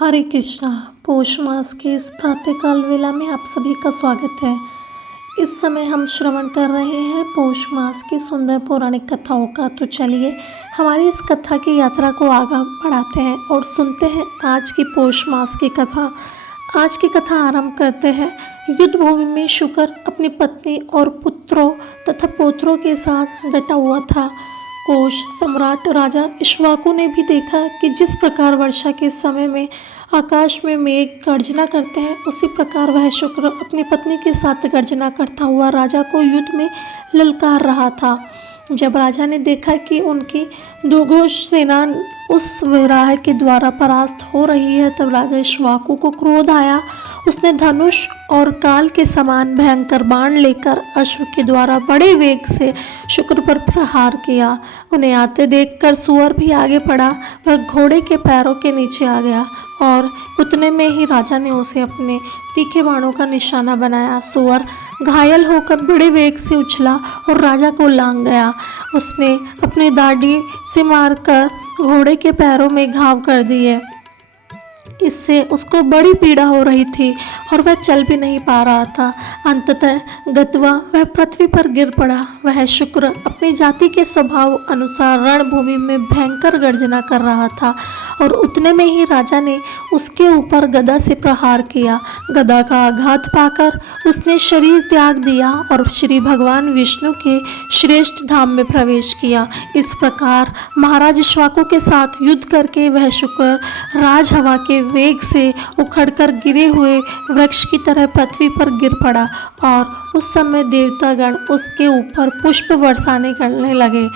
हरे कृष्णा। पौष मास के इस प्रातःकाल वेला में आप सभी का स्वागत है। इस समय हम श्रवण कर रहे हैं पौष मास की सुंदर पौराणिक कथाओं का। तो चलिए हमारी इस कथा की यात्रा को आगे बढ़ाते हैं और सुनते हैं आज की पौष मास की कथा। आज की कथा आरंभ करते हैं। युद्ध भूमि में शुक्र अपनी पत्नी और पुत्रों तथा पौत्रों के साथ डटा हुआ था। कोश सम्राट राजा इक्ष्वाकु ने भी देखा कि जिस प्रकार वर्षा के समय में आकाश में मेघ गर्जना करते हैं, उसी प्रकार वह शुक्र अपनी पत्नी के साथ गर्जना करता हुआ राजा को युद्ध में ललकार रहा था। जब राजा ने देखा कि उनकी दुर्घोष सेना उस वीराह के द्वारा परास्त हो रही है, तब राजा इक्ष्वाकु को क्रोध आया। उसने धनुष और काल के समान भयंकर बाण लेकर अश्व के द्वारा बड़े वेग से शुक्र पर प्रहार किया। उन्हें आते देखकर सुअर भी आगे बढ़ा। वह घोड़े के पैरों के नीचे आ गया और उतने में ही राजा ने उसे अपने तीखे बाणों का निशाना बनाया। सुअर घायल होकर बड़े वेग से उछला और राजा को लांग गया। उसने अपनी दाढ़ी से मारकर घोड़े के पैरों में घाव कर दिए। इससे उसको बड़ी पीड़ा हो रही थी और वह चल भी नहीं पा रहा था। अंततः गतवा वह पृथ्वी पर गिर पड़ा। वह शुक्र अपनी जाति के स्वभाव अनुसार रणभूमि में भयंकर गर्जना कर रहा था और उतने में ही राजा ने उसके ऊपर गदा से प्रहार किया। गदा का आघात पाकर उसने शरीर त्याग दिया और श्री भगवान विष्णु के श्रेष्ठ धाम में प्रवेश किया। इस प्रकार महाराज इक्ष्वाकु के साथ युद्ध करके वह शुक्र राजहवा के वेग से उखड़कर गिरे हुए वृक्ष की तरह पृथ्वी पर गिर पड़ा और उस समय देवतागण उसके ऊपर पुष्प बरसाने करने लगे।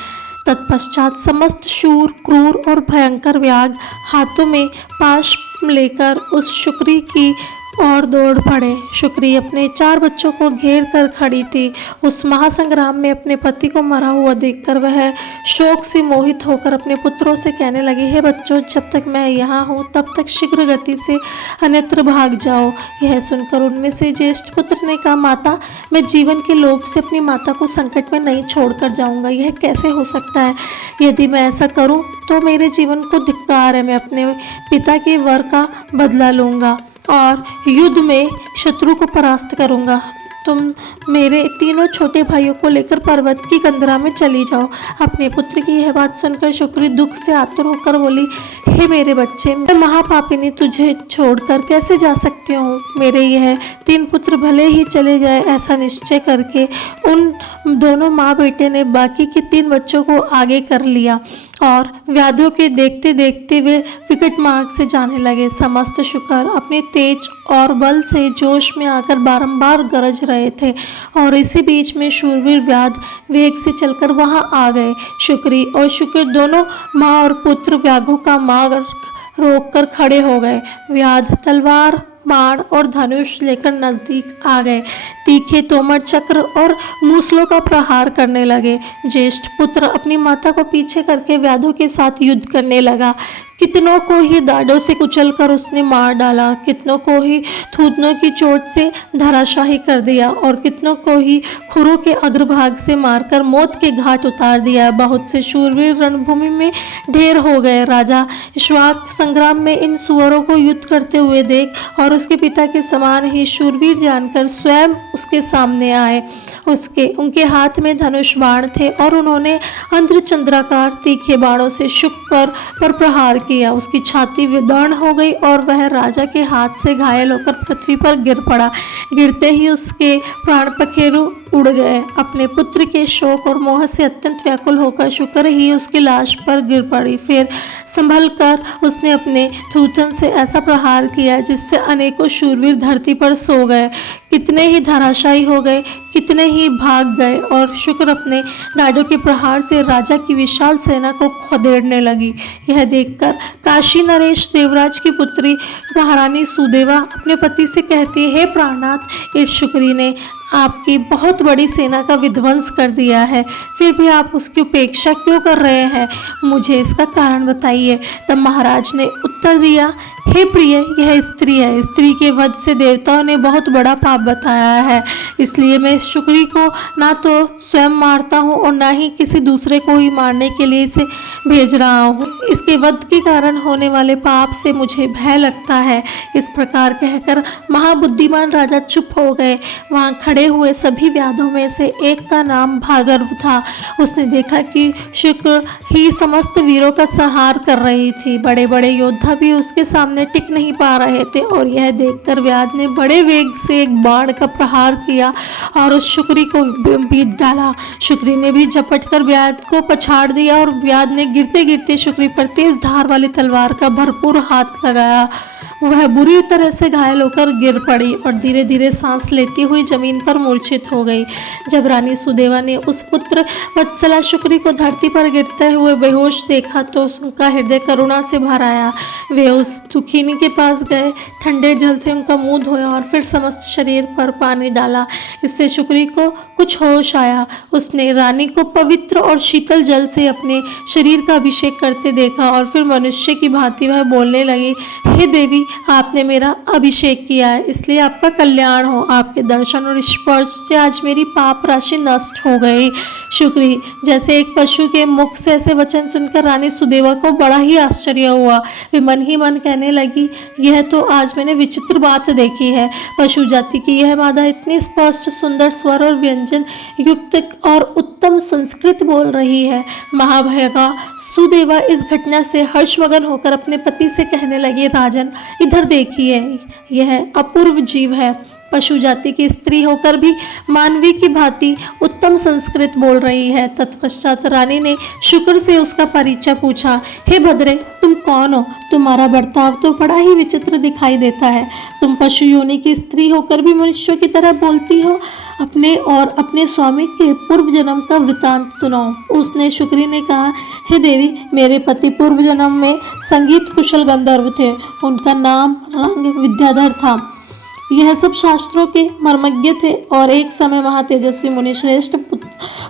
तत्पश्चात समस्त शूर, क्रूर और भयंकर व्याघ्र हाथों में पाश लेकर उस शुक्री की और दौड़ पड़े। शुक्री अपने 4 बच्चों को घेर कर खड़ी थी। उस महासंग्राम में अपने पति को मरा हुआ देखकर वह शोक से मोहित होकर अपने पुत्रों से कहने लगी, हे बच्चों, जब तक मैं यहाँ हूँ तब तक शीघ्र गति से अन्यत्र भाग जाओ। यह सुनकर उनमें से ज्येष्ठ पुत्र ने कहा, माता, मैं जीवन के लोभ से अपनी माता को संकट में नहीं छोड़कर जाऊँगा। यह कैसे हो सकता है? यदि मैं ऐसा करूँ तो मेरे जीवन को धिक्कार है। मैं अपने पिता के वर का बदला लूँगा और युद्ध में शत्रु को परास्त करूंगा। तुम मेरे तीनों छोटे भाइयों को लेकर पर्वत की कंदरा में चली जाओ। अपने पुत्र की यह बात सुनकर शुक्री दुख से आतुर होकर बोली, हे मेरे बच्चे, मैं महापापिनी तुझे छोड़कर कैसे जा सकती हूँ? मेरे यह 3 पुत्र भले ही चले जाए। ऐसा निश्चय करके उन दोनों माँ बेटे ने बाकी के 3 बच्चों को आगे कर लिया और व्याधियों के देखते देखते वे विकट मार्ग से जाने लगे। समस्त शुक्र अपने तेज और बल से जोश में आकर बारंबार गरज रहे थे और इसी बीच में शूरवीर व्याध वेग से चलकर वहां आ गए। शुक्री और शुक्र दोनों माँ और पुत्र व्याघों का मार्ग रोककर खड़े हो गए। व्याध तलवार, बाण और धनुष लेकर नजदीक आ गए। तीखे तोमर, चक्र और मूसलों का प्रहार करने लगे। ज्येष्ठ पुत्र अपनी माता को पीछे करके व्याधों के साथ युद्ध करने लगा। कितनों को ही दाढ़ों से कुचलकर उसने मार डाला, कितनों को ही थूथनों की चोट से धराशाही कर दिया और कितनों को ही खुरों के अग्रभाग से मारकर मौत के घाट उतार दिया। बहुत से शूरवीर रणभूमि में ढेर हो गए। राजा इक्ष्वाकु संग्राम में इन सुअरों को युद्ध करते हुए देख और उसके पिता के समान ही शूरवीर जानकर स्वयं उसके सामने आए। उनके हाथ में धनुष बाण थे और उन्होंने अर्धचंद्राकार तीखे बाणों से शुक्र पर प्रहार किया। उसकी छाती विदीर्ण हो गई और वह राजा के हाथ से घायल होकर पृथ्वी पर गिर पड़ा। गिरते ही उसके प्राण पखेरु उड़ गए। अपने पुत्र के शोक और मोह से अत्यंत व्याकुल होकर शुक्र ही उसकी लाश पर गिर पड़ी। फिर संभल कर उसने अपने थूथन से ऐसा प्रहार किया जिससे अनेकों शूरवीर धरती पर सो गए। कितने ही धराशायी हो गए, कितने ही भाग गए और शुक्र अपने दाढ़ों के प्रहार से राजा की विशाल सेना को खदेड़ने लगी। यह देखकर काशी नरेश देवराज की पुत्री महारानी सुदेवा अपने पति से कहती है, हे प्राणनाथ, इस शुक्री ने आपकी बहुत बड़ी सेना का विध्वंस कर दिया है, फिर भी आप उसकी उपेक्षा क्यों कर रहे हैं? मुझे इसका कारण बताइए। तब महाराज ने उत्तर दिया हे प्रिय, यह स्त्री है। स्त्री के वध से देवताओं ने बहुत बड़ा पाप बताया है, इसलिए मैं इस शुक्री को ना तो स्वयं मारता हूँ और ना ही किसी दूसरे को ही मारने के लिए इसे भेज रहा हूँ। इसके वध के कारण होने वाले पाप से मुझे भय लगता है। इस प्रकार कहकर महाबुद्धिमान राजा चुप हो गए। वहाँ खड़े हुए सभी व्याधों में से एक का नाम भार्गव था। उसने देखा कि शुक्र ही समस्त वीरों का संहार कर रही थी। बड़े बड़े योद्धा भी उसके सामने टिक नहीं पा रहे थे और यह देखकर व्याध ने बड़े वेग से एक बाण का प्रहार किया और उस शुक्री को बीत डाला। शुक्री ने भी झपट कर व्याध को पछाड़ दिया और व्याध ने गिरते गिरते शुक्री पर तेज धार वाली तलवार का भरपूर हाथ लगाया। वह बुरी तरह से घायल होकर गिर पड़ी और धीरे धीरे सांस लेती हुई जमीन पर मूर्छित हो गई। जब रानी सुदेवा ने उस पुत्र वत्सला शुक्री को धरती पर गिरते हुए बेहोश देखा तो उनका हृदय करुणा से भर आया। वे उस दुखिनी के पास गए, ठंडे जल से उनका मुंह धोया और फिर समस्त शरीर पर पानी डाला। इससे शुक्री को कुछ होश आया। उसने रानी को पवित्र और शीतल जल से अपने शरीर का अभिषेक करते देखा और फिर मनुष्य की भांति वह बोलने लगी, हे देवी, आपने मेरा अभिषेक किया है, इसलिए आपका कल्याण हो। आपके दर्शन और स्पर्श से आज मेरी पाप राशि नष्ट हो गई। शुक्री जैसे एक पशु के मुख से ऐसे वचन सुनकर रानी सुदेवा को बड़ा ही आश्चर्य हुआ। वे मन ही मन कहने लगी, यह तो आज मैंने विचित्र बात देखी है। पशु जाति की यह मादा इतनी स्पष्ट सुंदर स्वर और व्यंजन युक्त और उत्तम संस्कृत बोल रही है। महाभागा सुदेवा इस घटना से हर्षमगन होकर अपने पति से कहने लगी, राजन इधर देखिए, यह अपूर्व जीव है। पशु जाति की स्त्री होकर भी मानवी की भांति उत्तम संस्कृत बोल रही है। तत्पश्चात रानी ने शुक्र से उसका परिचय पूछा। हे भद्रे, तुम कौन हो? तुम्हारा बर्ताव तो बड़ा ही विचित्र दिखाई देता है। तुम पशु योनि की स्त्री होकर भी मनुष्यों की तरह बोलती हो। अपने और अपने स्वामी के पूर्व जन्म का वृतांत सुनाओ। उसने शुक्री ने कहा, हे देवी, मेरे पति पूर्व जन्म में संगीत कुशल गंधर्व थे। उनका नाम रंग विद्याधर था। यह सब शास्त्रों के मर्मज्ञ थे और एक समय महातेजस्वी मुनिश्रेष्ठ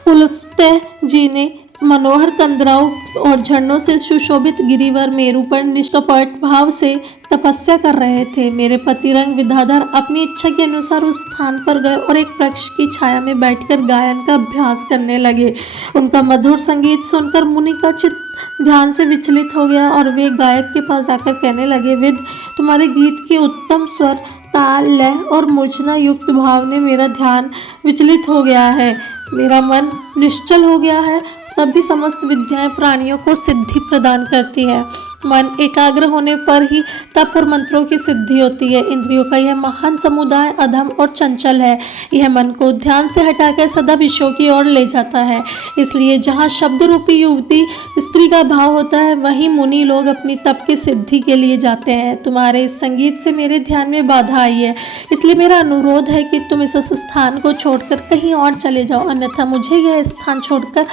पुलस्त्य जी ने मनोहर कंदराओं और झरनों से सुशोभित गिरिवर मेरु पर निष्कपट भाव से तपस्या कर रहे थे। मेरे पति रंग विद्याधर अपनी इच्छा के अनुसार उस स्थान पर गए और एक वृक्ष की छाया में बैठकर गायन का अभ्यास करने लगे। उनका मधुर संगीत सुनकर मुनि का चित्त ध्यान से विचलित हो गया और वे गायक के पास जाकर कहने लगे, विद, तुम्हारे गीत के उत्तम स्वर, ताल, लय और मूर्छना युक्त भाव ने मेरा ध्यान विचलित हो गया है। मेरा मन निश्चल हो गया है। तब भी समस्त विद्याएं प्राणियों को सिद्धि प्रदान करती है। मन एकाग्र होने पर ही तप और मंत्रों की सिद्धि होती है। इंद्रियों का यह महान समुदाय अधम और चंचल है। यह मन को ध्यान से हटाकर सदा विषयों की ओर ले जाता है। इसलिए जहाँ शब्द रूपी युवती स्त्री का भाव होता है, वहीं मुनि लोग अपनी तप की सिद्धि के लिए जाते हैं। तुम्हारे इस संगीत से मेरे ध्यान में बाधा आई है, इसलिए मेरा अनुरोध है कि तुम इस स्थान को छोड़कर कहीं और चले जाओ, अन्यथा मुझे यह स्थान छोड़कर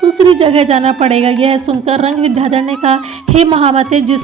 दूसरी जगह जाना पड़ेगा। यह सुनकर रंग विद्याधर ने कहा, हे महामते, जिस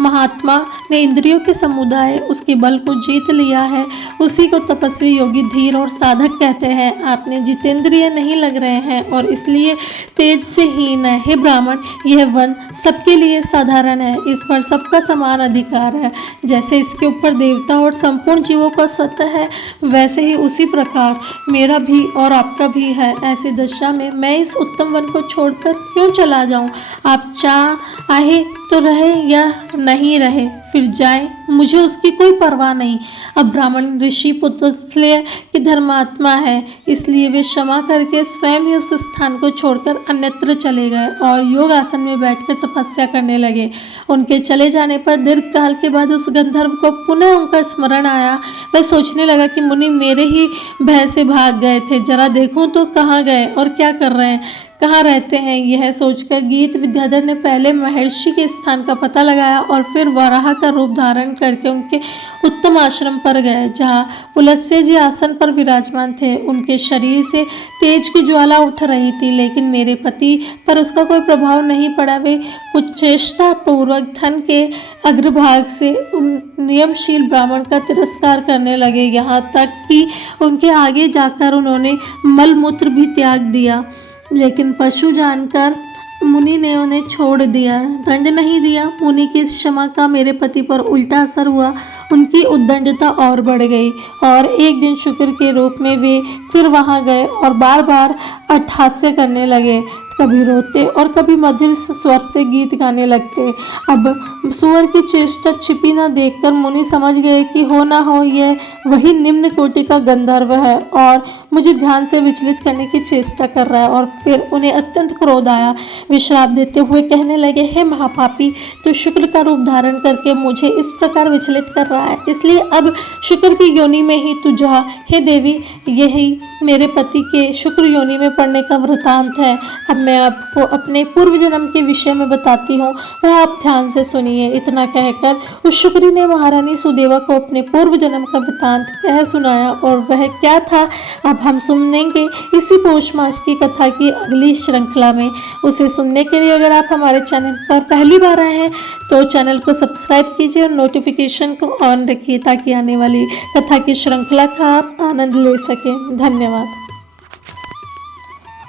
महात्मा ने इंद्रियों के समुदाय उसके बल को जीत लिया है, उसी को तपस्वी, योगी, धीर और साधक कहते हैं। आपने जितेंद्रिय नहीं लग रहे हैं और इसलिए तेज से हीन है। हे ब्राह्मण, यह वन सबके लिए साधारण है। इस पर सबका समान अधिकार है। जैसे इसके ऊपर देवता और संपूर्ण जीवों का सत्य है, वैसे ही उसी प्रकार मेरा भी और आपका भी है। ऐसी दशा में मैं इस उत्तम वन को छोड़कर क्यों चला जाऊं? आप चाहे तो रहे या नहीं रहे, फिर जाए, मुझे उसकी कोई परवाह नहीं। अब ब्राह्मण ऋषि पुतस्त्य की धर्मात्मा है, इसलिए वे क्षमा करके स्वयं ही उस स्थान को छोड़कर अन्यत्र चले गए और योग आसन में बैठकर तपस्या करने लगे। उनके चले जाने पर दीर्घ काल के बाद उस गंधर्व को पुनः उनका स्मरण आया। वह सोचने लगा कि मुनि मेरे ही भय से भाग गए थे, जरा देखूं तो कहाँ गए और क्या कर रहे हैं, कहाँ रहते हैं। यह सोचकर गीत विद्याधर ने पहले महर्षि के स्थान का पता लगाया और फिर वराह का रूप धारण करके उनके उत्तम आश्रम पर गए, जहाँ पुलस्त्य जी आसन पर विराजमान थे। उनके शरीर से तेज की ज्वाला उठ रही थी, लेकिन मेरे पति पर उसका कोई प्रभाव नहीं पड़ा। वे कुछ चेष्टा पूर्वक धन के अग्रभाग से नियमशील ब्राह्मण का तिरस्कार करने लगे, यहाँ तक कि उनके आगे जाकर उन्होंने मलमूत्र भी त्याग दिया। लेकिन पशु जानकर मुनि ने उन्हें छोड़ दिया, दंड नहीं दिया। मुनि की इस क्षमा का मेरे पति पर उल्टा असर हुआ। उनकी उद्दंडता और बढ़ गई और एक दिन शुक्र के रूप में वे फिर वहां गए और बार बार अट्टहास्य करने लगे। कभी रोते और कभी मधुर स्वर से गीत गाने लगते। अब सुअर की चेष्टा छिपी न देखकर मुनि समझ गए कि हो ना हो यह वही निम्न कोटि का गंधर्व है और मुझे ध्यान से विचलित करने की चेष्टा कर रहा है। और फिर उन्हें अत्यंत क्रोध आया। वे श्राप देते हुए कहने लगे, हे महापापी, तो शुक्र का रूप धारण करके मुझे इस प्रकार विचलित कर रहा है, इसलिए अब शुक्र की योनि में ही तू जा। हे देवी, यही मेरे पति के शुक्र योनि में पड़ने का वृतांत है। अब मैं आपको अपने पूर्व जन्म के विषय में बताती हूँ, वह आप ध्यान से सुनिए। इतना कहकर उस शुक्री ने महारानी सुदेवा को अपने पूर्व जन्म का वृतांत कह सुनाया। और वह क्या था, अब हम सुनेंगे इसी पौष मास की कथा की अगली श्रृंखला में। उसे सुनने के लिए अगर आप हमारे चैनल पर पहली बार आए हैं तो चैनल को सब्सक्राइब कीजिए और नोटिफिकेशन को ऑन रखिए ताकि आने वाली कथा की श्रृंखला का आप आनंद ले सकें। धन्यवाद।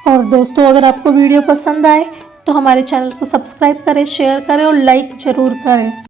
और दोस्तों, अगर आपको वीडियो पसंद आए तो हमारे चैनल को सब्सक्राइब करें, शेयर करें और लाइक ज़रूर करें।